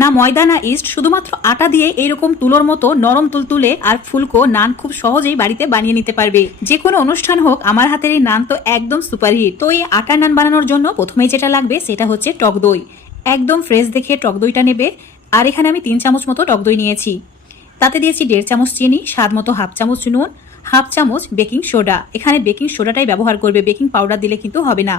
না ময়দা না ইস্ট, শুধুমাত্র আটা দিয়ে এইরকম তুলোর মতো নরম তুলতুলে আর ফুলকো নান খুব সহজেই বাড়িতে বানিয়ে নিতে পারবে। যে কোনো অনুষ্ঠান হোক, আমার হাতের এই নান তো একদম সুপারহিট। তো এই আটার নান বানানোর জন্য প্রথমেই যেটা লাগবে সেটা হচ্ছে টক দই। একদম ফ্রেশ দেখে টক দইটা নেবে। আর এখানে আমি 3 চামচ মতো টক দই নিয়েছি। তাতে দিয়েছি 1.5 চামচ চিনি, স্বাদ মতো 1/2 চামচ নুন, 1/2 চামচ বেকিং সোডা। এখানে বেকিং সোডাটাই ব্যবহার করবে, বেকিং পাউডার দিলে কিন্তু হবে না।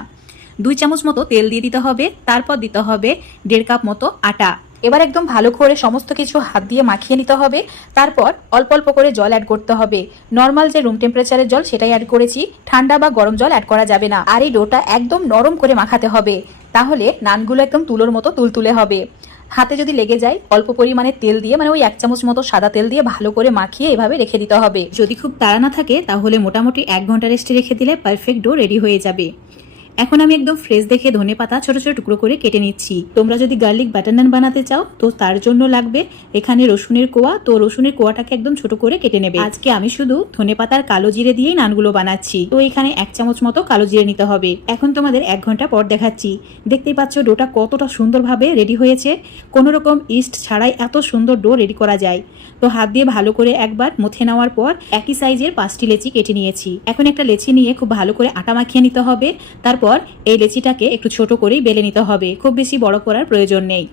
2 চামচ মতো তেল দিয়ে দিতে হবে। তারপর দিতে হবে 1.5 কাপ মতো আটা। এবার একদম ভালো করে সমস্ত কিছু হাত দিয়ে মাখিয়ে নিতে হবে। তারপর অল্প অল্প করে জল অ্যাড করতে হবে। নর্মাল যে রুম টেম্পারেচারের জল সেটাই অ্যাড করেছি, ঠান্ডা বা গরম জল অ্যাড করা যাবে না। আর এই ডোটা একদম নরম করে মাখাতে হবে, তাহলে নানগুলো একদম তুলোর মতো তুলতুলে হবে। হাতে যদি লেগে যায় অল্প পরিমাণে তেল দিয়ে, মানে ওই 1 চামচ মতো সাদা তেল দিয়ে ভালো করে মাখিয়ে এভাবে রেখে দিতে হবে। যদি খুব তাড়া না থাকে তাহলে মোটামুটি 1 ঘন্টা রেস্টে রেখে দিলে পারফেক্ট ডো রেডি হয়ে যাবে। এখন আমি একদম ফ্রেশ দেখে ধনেপাতা ছোট ছোট টুকরো করে কেটে নিচ্ছি। তোমরা যদি গার্লিক বাটার নান বানাতে চাও তো তার জন্য লাগবে এখানে রসুনের কোয়া। তো রসুনের কোয়াটাকে একদম ছোট করে কেটে নেবে। আজকে আমি শুধু ধনেপাতার কালো জিরে দিয়েই নানগুলো বানাচ্ছি। তো এখানে 1 চামচ মতো কালো জিরে নিতে হবে। এখন তোমাদের 1 ঘন্টা পর দেখাচ্ছি। দেখতেই পাচ্ছ ডোটা কতটা সুন্দরভাবে রেডি হয়েছে। কোনো রকম ইস্ট ছাড়াই এত সুন্দর ডো রেডি করা যায়। তো হাত দিয়ে ভালো করে একবার মুথে নেওয়ার পর একই সাইজের 5টি লেচি কেটে নিয়েছি। এখন একটা লেচি নিয়ে খুব ভালো করে আটা মাখিয়ে নিতে হবে। তারপর এই লেচিটাকে একটু ছোট করেই বেলে নিতে হবে, খুব বেশি বড় করার প্রয়োজন নেই।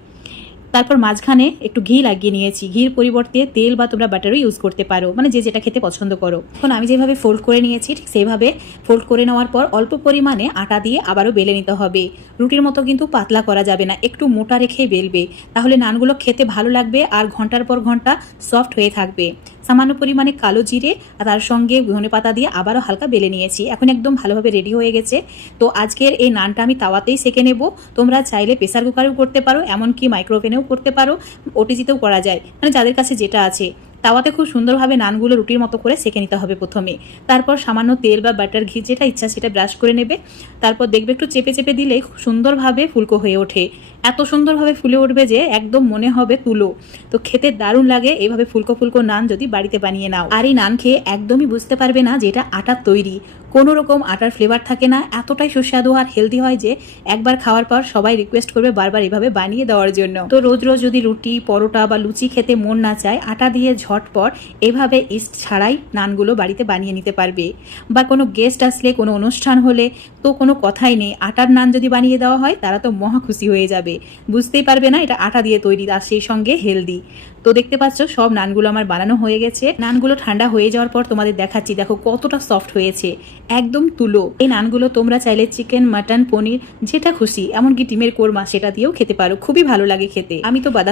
তারপর মাঝখানে একটু ঘি লাগিয়ে নিয়েছি। ঘির পরিবর্তে তেল বা তোমরা বাটারও ইউজ করতে পারো, মানে যে যেটা খেতে পছন্দ করো। এখন আমি যেভাবে ফোল্ড করে নিয়েছি ঠিক সেইভাবে ফোল্ড করে নেওয়ার পর অল্প পরিমাণে আটা দিয়ে আবারও বেলে নিতে হবে। রুটির মতো কিন্তু পাতলা করা যাবে না, একটু মোটা রেখেই বেলবে, তাহলে নানগুলো খেতে ভালো লাগবে আর ঘন্টার পর ঘন্টা সফট হয়ে থাকবে। সামান্য পরিমাণে কালো জিরে আর তার সঙ্গে ধনেপাতা দিয়ে আবারও হালকা বেলে নিয়েছি। এখন একদম ভালোভাবে রেডি হয়ে গেছে। তো আজকের এই নানটা আমি তাওয়াতেই সেঁকে নেব। তোমরা চাইলে প্রেসার কুকারেও করতে পারো, এমনকি মাইক্রোওভেনেও করতে পারো, ওটিজিতেও করা যায়, মানে যাদের কাছে যেটা আছে। তাওয়াতে খুব সুন্দরভাবে নানগুলো রুটির মতো করে সেঁকে নিতে হবে প্রথমে। তারপর সামান্য তেল বা বাটার ঘি যেটা ইচ্ছা সেটা ব্রাশ করে নেবে। তারপর দেখবে একটু চেপে চেপে দিলেই খুব সুন্দরভাবে ফুলকো হয়ে ওঠে। এত সুন্দরভাবে ফুলে উঠবে যে একদম মনে হবে তুলো। তো খেতে দারুণ লাগে এইভাবে ফুলকো ফুলকো নান যদি বাড়িতে বানিয়ে নাও। আর এই নান খেয়ে একদমই বুঝতে পারবে না যে এটা আটার তৈরি, কোনো রকম আটার ফ্লেভার থাকে না। এতটাই সুস্বাদু আর হেলদি হয় যে একবার খাওয়ার পর সবাই রিকোয়েস্ট করবে বারবার এভাবে বানিয়ে দেওয়ার জন্য। তো রোজ রোজ যদি রুটি পরোটা বা লুচি খেতে মন না চায়, আটা দিয়ে ঝটপট এভাবে ইস্ট ছাড়াই নানগুলো বাড়িতে বানিয়ে নিতে পারবে। বা কোনো গেস্ট আসলে, কোনো অনুষ্ঠান হলে তো কোনো কথাই নেই, আটার নান যদি বানিয়ে দেওয়া হয় তারা তো মহা খুশি হয়ে যাবে, বুঝতেই পারবে না এটা আটা দিয়ে তৈরি আর সেই সঙ্গে হেলদি। তো দেখতে পাচ্ছ সব নানগুলো আমার বানানো হয়ে গেছে। নানগুলো ঠান্ডা হয়ে যাওয়ার পর তোমাদের দেখাচ্ছি, দেখো কতটা সফট হয়েছে, একদম তুলো। এই নানগুলো তোমরা চাইলে চিকেন, মাটন, পনির যেটা খুশি, এমনকি ডিমের কোরমা সেটা দিয়েও খেতে পারো, খুবই ভালো লাগে খেতে। আমি তো বাদাম